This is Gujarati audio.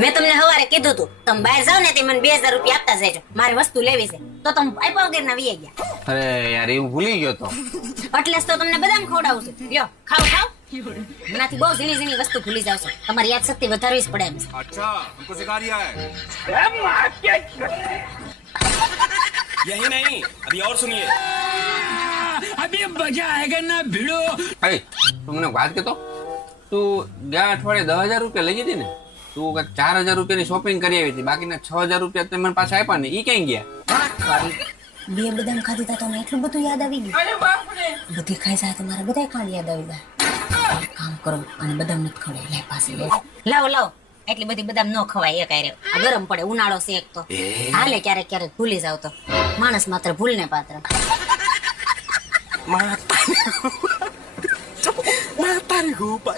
મેં તમને સવારે કીધું તું તમે બહાર જાવ ને તે મને 2000 રૂપિયા આપતા જજો, મારે વસ્તુ લેવી છે. તો તમે આપ્યા વગર ના વી ગયા. અરે યાર એવું ભૂલી ગયો તો. એટલે જ તો તમને બદામ ખવડાવું છું. લ્યો ખાવ ખાવ. એનાથી બહુ ઝીણી ઝીણી વસ્તુ ભૂલી જાવ છો. તમારી યાદ શક્તિ વધારવી જ પડે એમ છે. अच्छा हमको सिखा रिया है यही नहीं अभी और सुनिए अभी मजा आएगा ना भिड़ो. અરે તું મને વાત કેતો, તું ગયા અઠવાડિયે 10,000 રૂપિયા લઈ ગઈ ને, તું 4,000 રૂપિયાની શોપિંગ કરી આવી હતી, બાકીના 6,000 રૂપિયા તે મને પાછા આપ્યા ને, ઈ ક્યાં ગયા? બે બદામ ખાધી તા તો મને એટલું બધું યાદ આવી ગયું. બધી ખાઈ જાય તો મારા બધા ખાંડ યાદ આવી જાય. કામ કરો અને બદામ નથી ખવડાય, લે પાસે લે. લાવો લાવો, એટલી બધી બદામ ન ખવાય એક આરે. આ ગરમ પડે, ઉનાળો છે એક તો. હાલે ક્યારેક ક્યારેક ભૂલી જાવ તો. માણસ માત્ર ભૂલને પાત્ર. mata nih gue, Pak.